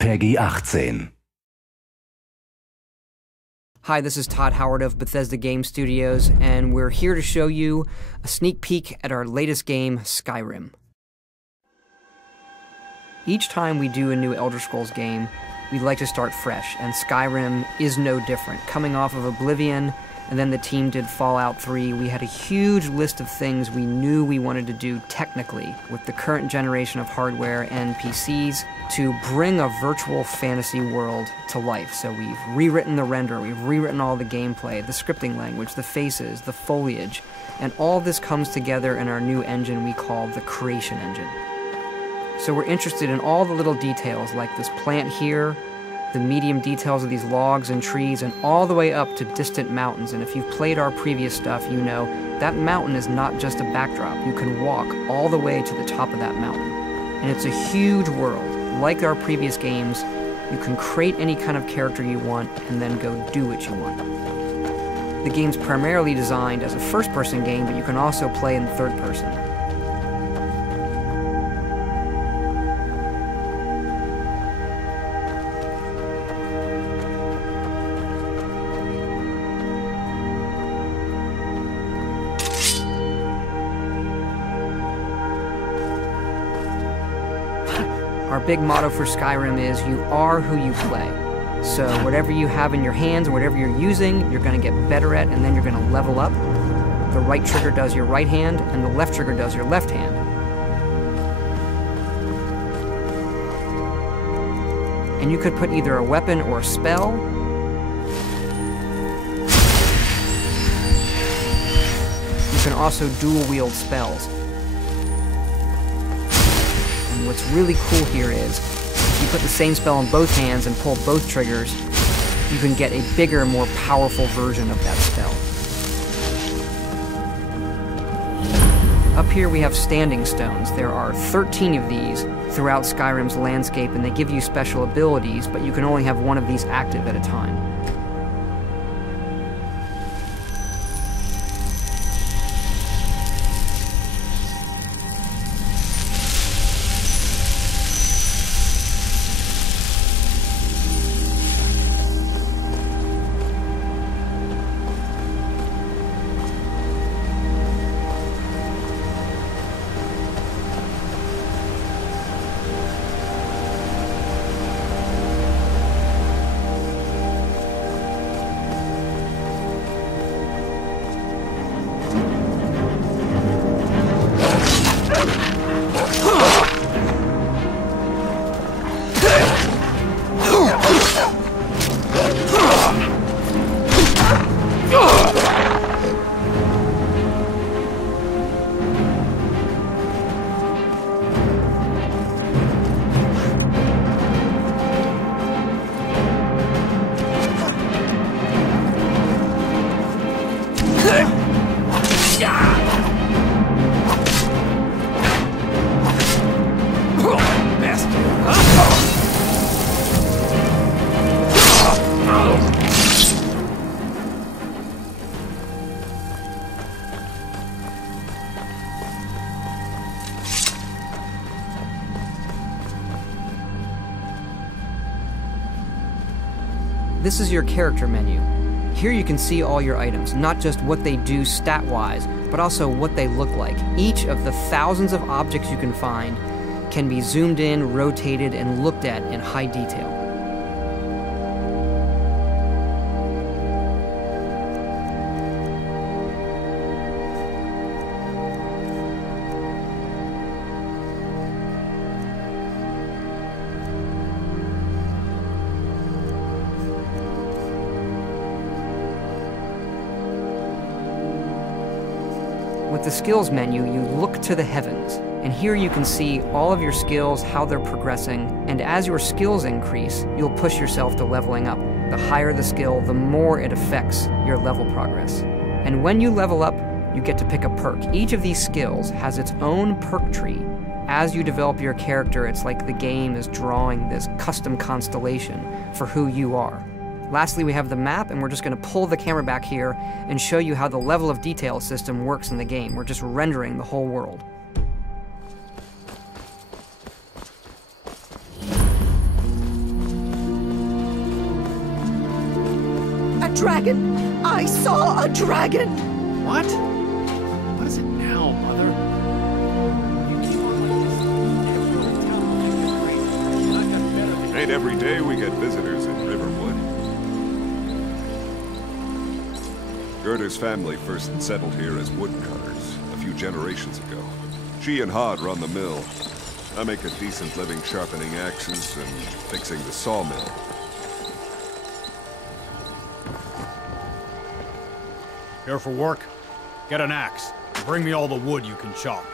PEGI 18. Hi, this is Todd Howard of Bethesda Game Studios, and we're here to show you a sneak peek at our latest game, Skyrim. Each time we do a new Elder Scrolls game, we'd like to start fresh, and Skyrim is no different. Coming off of Oblivion, and then the team did Fallout 3, we had a huge list of things we knew we wanted to do technically with the current generation of hardware and PCs to bring a virtual fantasy world to life. So we've rewritten the render, we've rewritten all the gameplay, the scripting language, the faces, the foliage, and all this comes together in our new engine we call the Creation Engine. So we're interested in all the little details like this plant here, the medium details of these logs and trees, and all the way up to distant mountains. And if you've played our previous stuff, you know that mountain is not just a backdrop. You can walk all the way to the top of that mountain. And it's a huge world. Like our previous games, you can create any kind of character you want and then go do what you want. The game's primarily designed as a first-person game, but you can also play in third person. Our big motto for Skyrim is, you are who you play. So whatever you have in your hands, whatever you're using, you're going to get better at, and then you're going to level up. The right trigger does your right hand, and the left trigger does your left hand. And you could put either a weapon or a spell. You can also dual wield spells. What's really cool here is, if you put the same spell in both hands and pull both triggers, you can get a bigger, more powerful version of that spell. Up here we have standing stones. There are 13 of these throughout Skyrim's landscape, and they give you special abilities, but you can only have one of these active at a time. This is your character menu. Here you can see all your items, not just what they do stat-wise, but also what they look like. Each of the thousands of objects you can find can be zoomed in, rotated, and looked at in high detail. With the skills menu, you look to the heavens, and here you can see all of your skills, how they're progressing, and as your skills increase, you'll push yourself to leveling up. The higher the skill, the more it affects your level progress. And when you level up, you get to pick a perk. Each of these skills has its own perk tree. As you develop your character, it's like the game is drawing this custom constellation for who you are. Lastly, we have the map, and we're just going to pull the camera back here and show you how the level of detail system works in the game. We're just rendering the whole world. dragon! I saw a dragon! What? What is it now, Mother? Ain't every day we get visitors in Riverwood. Gerda's family first settled here as woodcutters a few generations ago. She and Hod run the mill. I make a decent living sharpening axes and fixing the sawmill. Here for work? Get an axe. And bring me all the wood you can chop.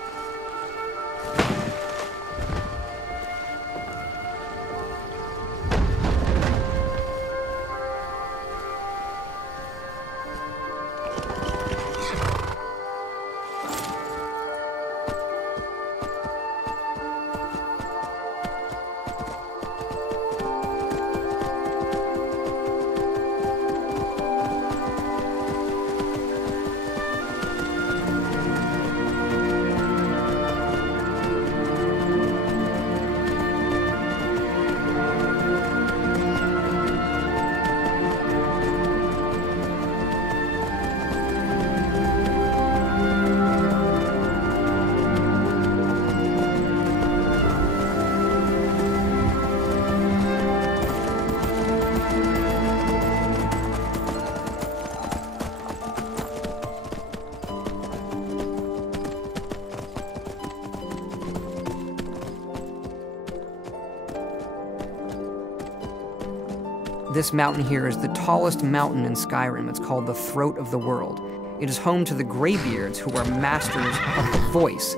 This mountain here is the tallest mountain in Skyrim. It's called the Throat of the World. It is home to the Greybeards, who are masters of the voice.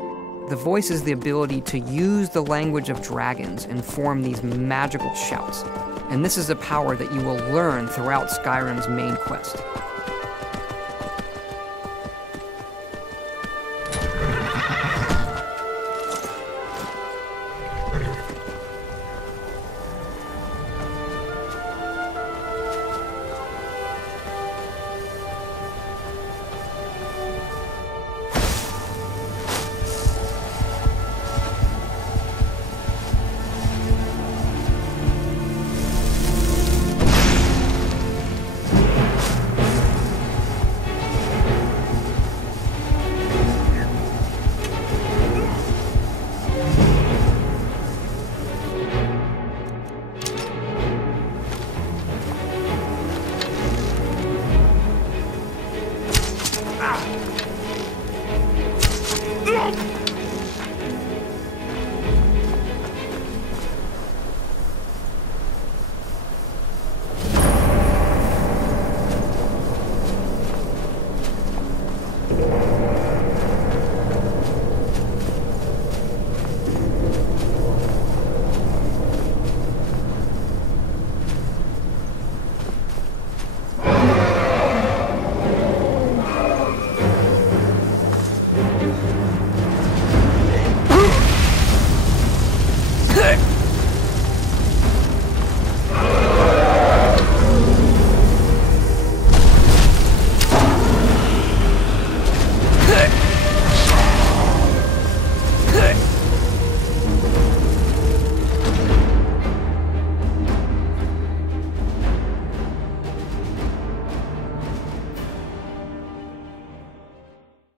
The voice is the ability to use the language of dragons and form these magical shouts. And this is a power that you will learn throughout Skyrim's main quest.